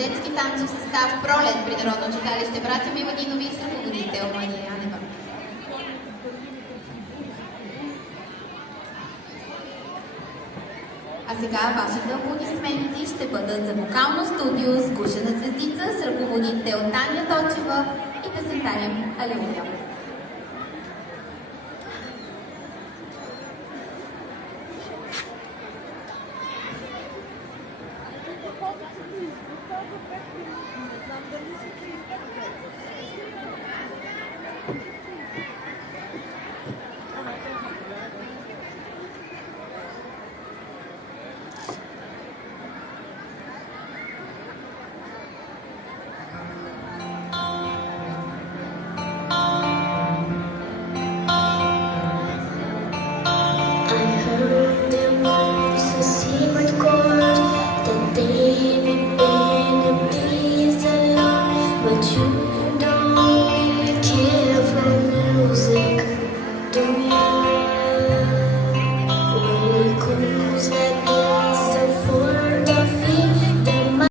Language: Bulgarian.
детски танцов състав Пролет при Народно читалище Братя Миводинови с ръководител Мария Янева. А сега вашите аплодисменти ще бъдат за вокално студио Сгушена звездица с ръководител Таня Точева и песента им Алелуя.